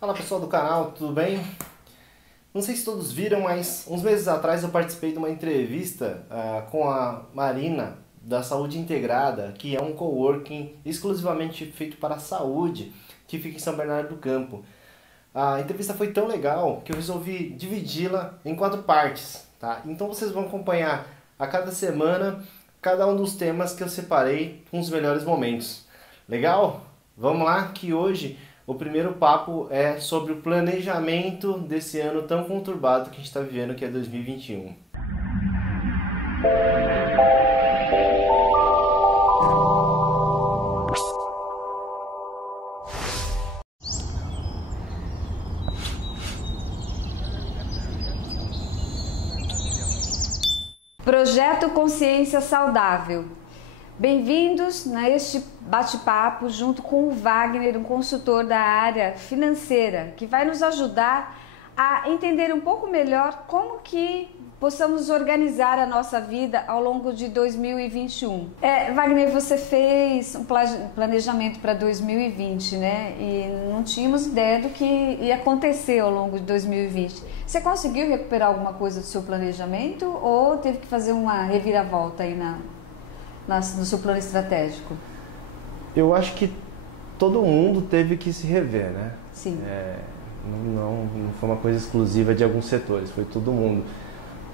Fala pessoal do canal, tudo bem? Não sei se todos viram, mas uns meses atrás eu participei de uma entrevista com a Marina da Saúde Integrada, que é um coworking exclusivamente feito para a saúde, que fica em São Bernardo do Campo. A entrevista foi tão legal que eu resolvi dividi-la em 4 partes, tá? Então vocês vão acompanhar a cada semana cada um dos temas que eu separei com os melhores momentos. Legal? Vamos lá, que hoje o primeiro papo é sobre o planejamento desse ano tão conturbado que a gente está vivendo, que é 2021. Projeto Consciência Saudável. Bem-vindos a este bate-papo junto com o Wagner, um consultor da área financeira, que vai nos ajudar a entender um pouco melhor como que possamos organizar a nossa vida ao longo de 2021. Wagner, você fez um planejamento para 2020, né? E não tínhamos ideia do que ia acontecer ao longo de 2020. Você conseguiu recuperar alguma coisa do seu planejamento ou teve que fazer uma reviravolta aí no seu plano estratégico? Eu acho que todo mundo teve que se rever, né? Sim. Não foi uma coisa exclusiva de alguns setores, foi todo mundo.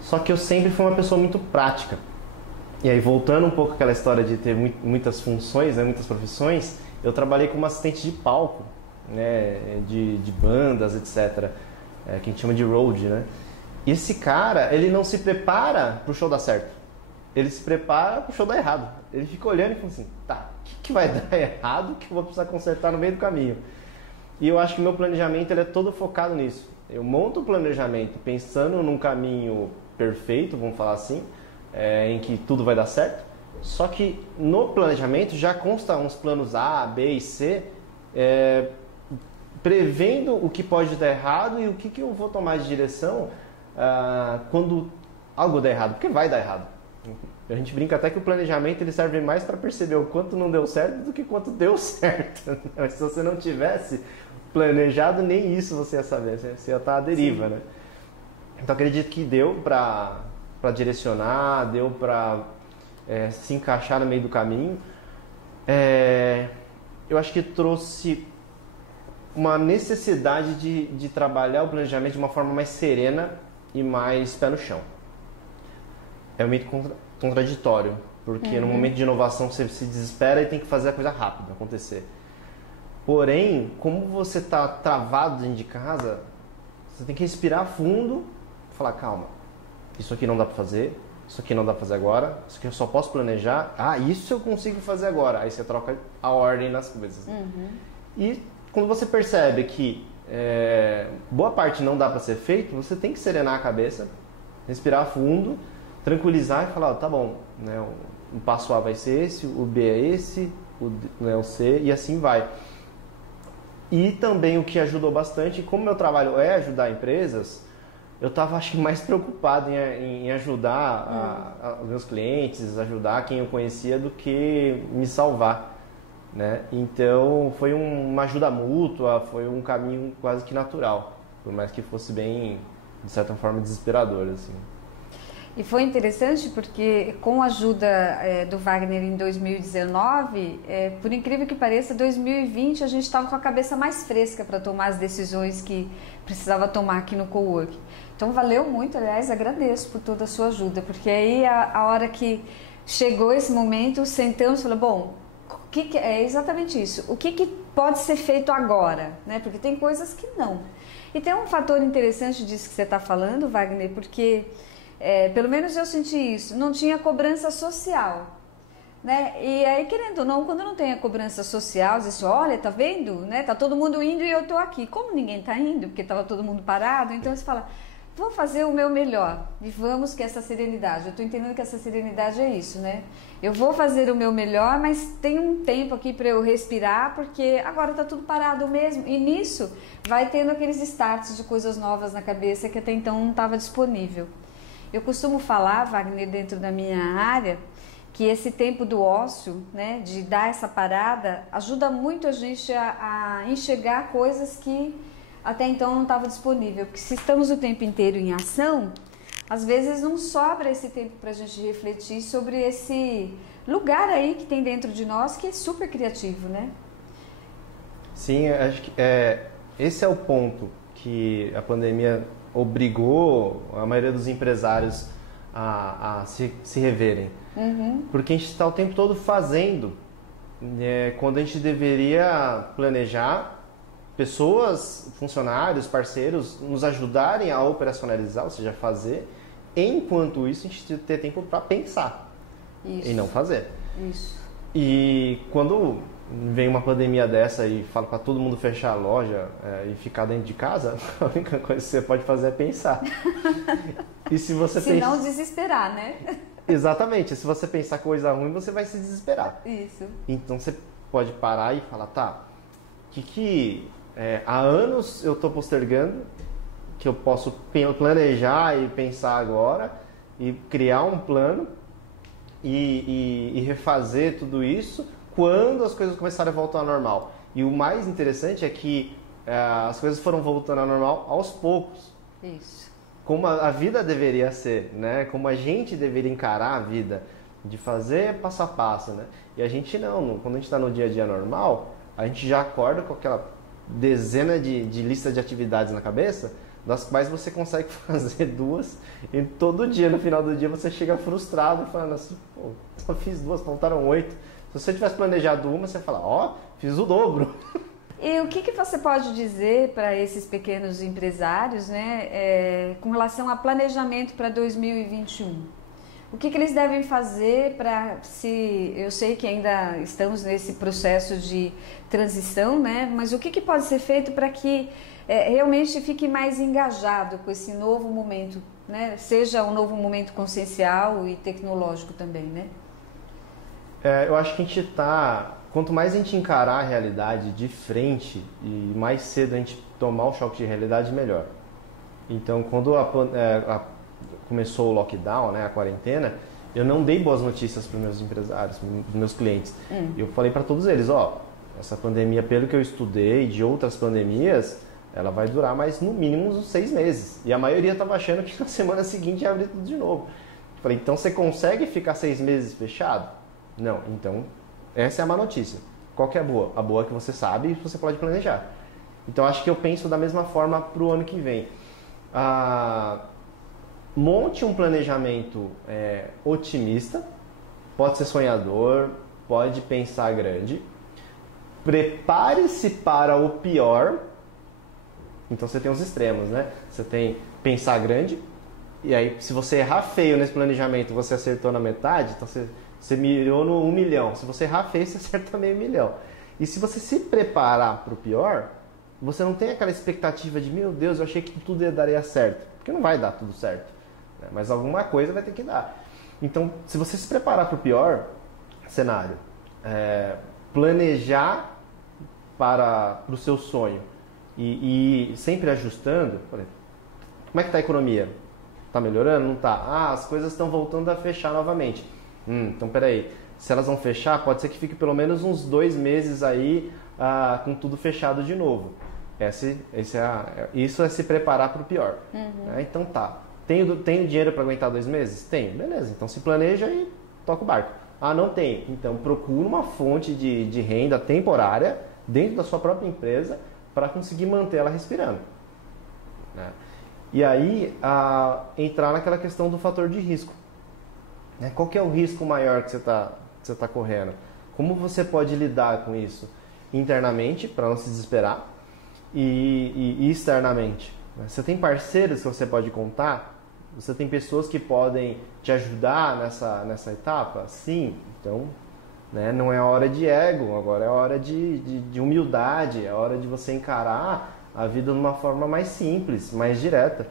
Só que eu sempre fui uma pessoa muito prática. E aí, voltando um pouco àquela história de ter muitas funções, né, muitas profissões, eu trabalhei como assistente de palco, né, de bandas, etc., que a gente chama de road, né? E esse cara, ele não se prepara para o show dar certo. Ele se prepara para o show dar errado. Ele fica olhando e fala assim, tá, o que vai dar errado que eu vou precisar consertar no meio do caminho? E eu acho que o meu planejamento ele é todo focado nisso. Eu monto o planejamento pensando num caminho perfeito, vamos falar assim, em que tudo vai dar certo. Só que no planejamento já consta uns planos A, B e C, prevendo o que pode dar errado e o que eu vou tomar de direção quando algo der errado, porque vai dar errado. A gente brinca até que o planejamento ele serve mais para perceber o quanto não deu certo do que quanto deu certo. Se você não tivesse planejado, nem isso você ia saber, você ia estar à deriva, né? Então acredito que deu para direcionar, deu para se encaixar no meio do caminho. Eu acho que trouxe uma necessidade de trabalhar o planejamento de uma forma mais serena e mais pé no chão. É meio contraditório, porque no momento de inovação você se desespera e tem que fazer a coisa rápida acontecer. Porém, como você está travado dentro de casa, você tem que respirar fundo e falar, calma, isso aqui não dá para fazer, isso aqui não dá para fazer agora, isso aqui eu só posso planejar, isso eu consigo fazer agora. Aí você troca a ordem nas coisas. E quando você percebe que boa parte não dá para ser feito, você tem que serenar a cabeça, respirar fundo, tranquilizar e falar, tá bom, né, o passo A vai ser esse, o B é esse, o C e assim vai. E também o que ajudou bastante, como meu trabalho é ajudar empresas, eu estava acho que mais preocupado em ajudar os meus clientes, ajudar quem eu conhecia do que me salvar, né? Então foi uma ajuda mútua, foi um caminho quase que natural, por mais que fosse bem, de certa forma, desesperador, assim. E foi interessante porque com a ajuda do Wagner em 2019, por incrível que pareça, 2020 a gente estava com a cabeça mais fresca para tomar as decisões que precisava tomar aqui no Cowork. Então valeu muito, aliás, agradeço por toda a sua ajuda, porque aí a hora que chegou esse momento, sentamos e falamos, bom, é exatamente isso, o que pode ser feito agora, né? Porque tem coisas que não. E tem um fator interessante disso que você está falando, Wagner, porque pelo menos eu senti isso, não tinha cobrança social, né? E aí, querendo ou não, quando não tem a cobrança social, diz, olha, tá vendo, né? Tá todo mundo indo e eu tô aqui. Como ninguém tá indo, porque tava todo mundo parado, então você fala, vou fazer o meu melhor e vamos que essa serenidade, eu tô entendendo que essa serenidade é isso, né? Eu vou fazer o meu melhor, mas tem um tempo aqui para eu respirar, porque agora tá tudo parado mesmo. E nisso vai tendo aqueles starts de coisas novas na cabeça que até então não estava disponível. Eu costumo falar, Wagner, dentro da minha área, que esse tempo do ócio, né, de dar essa parada, ajuda muito a gente a enxergar coisas que até então não estava disponível. Porque se estamos o tempo inteiro em ação, às vezes não sobra esse tempo para a gente refletir sobre esse lugar aí que tem dentro de nós que é super criativo, né? Sim, acho que esse é o ponto que a pandemia obrigou a maioria dos empresários a se reverem. Porque a gente está o tempo todo fazendo, quando a gente deveria planejar, pessoas, funcionários, parceiros, nos ajudarem a operacionalizar, ou seja, fazer. Enquanto isso, a gente ter tempo para pensar e não fazer. Isso. E quando vem uma pandemia dessa e fala para todo mundo fechar a loja e ficar dentro de casa, a única coisa que você pode fazer é pensar. E se você não desesperar, né? Exatamente. Se você pensar coisa ruim, você vai se desesperar. Isso. Então você pode parar e falar, tá, há anos eu estou postergando, que eu posso planejar e pensar agora e criar um plano e refazer tudo isso quando as coisas começarem a voltar ao normal. E o mais interessante é que as coisas foram voltando ao normal aos poucos. Isso. Como a vida deveria ser, né? Como a gente deveria encarar a vida, de fazer passo a passo, né? E a gente não, quando a gente está no dia a dia normal, a gente já acorda com aquela dezena de lista de atividades na cabeça, das quais você consegue fazer 2 e todo dia, no final do dia, você chega frustrado falando assim, pô, só fiz 2, faltaram 8. Se você tivesse planejado uma, você fala, ó, fiz o dobro. E o que você pode dizer para esses pequenos empresários, né, com relação a planejamento para 2021? O que eles devem fazer para, eu sei que ainda estamos nesse processo de transição, né, mas o que pode ser feito para que realmente fique mais engajado com esse novo momento, né, seja um novo momento consciencial e tecnológico também, né? Eu acho que a gente quanto mais a gente encarar a realidade de frente e mais cedo a gente tomar o choque de realidade, melhor. Então, quando começou o lockdown, né, a quarentena, eu não dei boas notícias para os meus empresários, para os meus clientes. Eu falei para todos eles, essa pandemia, pelo que eu estudei de outras pandemias, ela vai durar mais no mínimo uns 6 meses. E a maioria estava achando que na semana seguinte ia abrir tudo de novo. Eu falei, então você consegue ficar 6 meses fechado? Não, então essa é a má notícia. Qual que é a boa? A boa é que você sabe e você pode planejar. Então acho que eu penso da mesma forma para o ano que vem. Monte um planejamento otimista, pode ser sonhador, pode pensar grande. Prepare-se para o pior. Então você tem os extremos, né? Você tem pensar grande, e aí se você errar feio nesse planejamento, você acertou na metade, então você mirou no 1 milhão. Se você errar feio, você acerta meio milhão. E se você se preparar para o pior, você não tem aquela expectativa de, meu Deus, eu achei que tudo daria certo. Porque não vai dar tudo certo, né? Mas alguma coisa vai ter que dar. Então, se você se preparar para o pior cenário, planejar para o seu sonho e sempre ajustando, como é que está a economia? Está melhorando? Não está? As coisas estão voltando a fechar novamente. Então, peraí, se elas vão fechar, pode ser que fique pelo menos uns 2 meses aí com tudo fechado de novo. Isso é se preparar para o pior. Então tá, tenho dinheiro para aguentar 2 meses? Tenho, beleza, então se planeja e toca o barco. Não tem, então procura uma fonte de renda temporária dentro da sua própria empresa para conseguir manter ela respirando, né? E aí entrar naquela questão do fator de risco. Qual que é o risco maior que você tá correndo? Como você pode lidar com isso internamente, para não se desesperar, e externamente? Você tem parceiros que você pode contar? Você tem pessoas que podem te ajudar nessa etapa? Sim, então, né, não é hora de ego, agora é hora de humildade, é hora de você encarar a vida de uma forma mais simples, mais direta.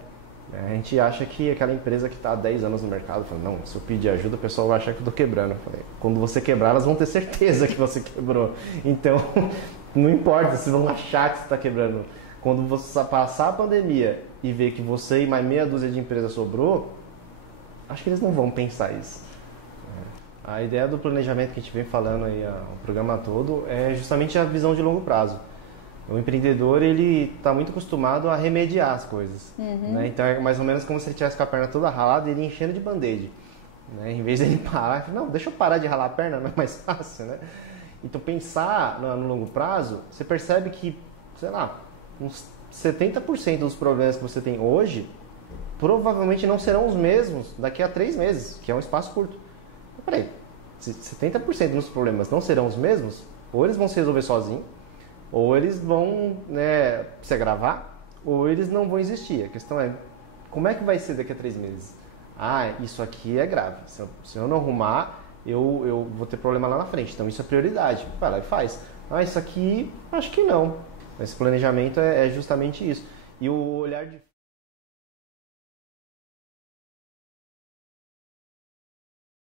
A gente acha que aquela empresa que está há 10 anos no mercado, fala, não, se eu pedir ajuda, o pessoal vai achar que eu estou quebrando. Eu falei, quando você quebrar, elas vão ter certeza que você quebrou. Então, não importa se vão achar que você está quebrando. Quando você passar a pandemia e ver que você e mais meia dúzia de empresas sobrou, acho que eles não vão pensar isso. A ideia do planejamento que a gente vem falando aí o programa todo é justamente a visão de longo prazo. O empreendedor, ele está muito acostumado a remediar as coisas. Né? Então é mais ou menos como se ele tivesse com a perna toda ralada e ele enchendo de band-aid. Né? Em vez de ele parar, não, deixa eu parar de ralar a perna, não é mais fácil, né? Então pensar no longo prazo, você percebe que, sei lá, uns 70% dos problemas que você tem hoje provavelmente não serão os mesmos daqui a 3 meses, que é um espaço curto. Mas, peraí, se 70% dos problemas não serão os mesmos, ou eles vão se resolver sozinhos, ou eles vão, né, se agravar, ou eles não vão existir. A questão é, como é que vai ser daqui a 3 meses? Ah, isso aqui é grave. Se eu não arrumar, eu vou ter problema lá na frente. Então isso é prioridade. Vai lá e faz. Ah, isso aqui, acho que não. Esse planejamento é justamente isso. E o olhar de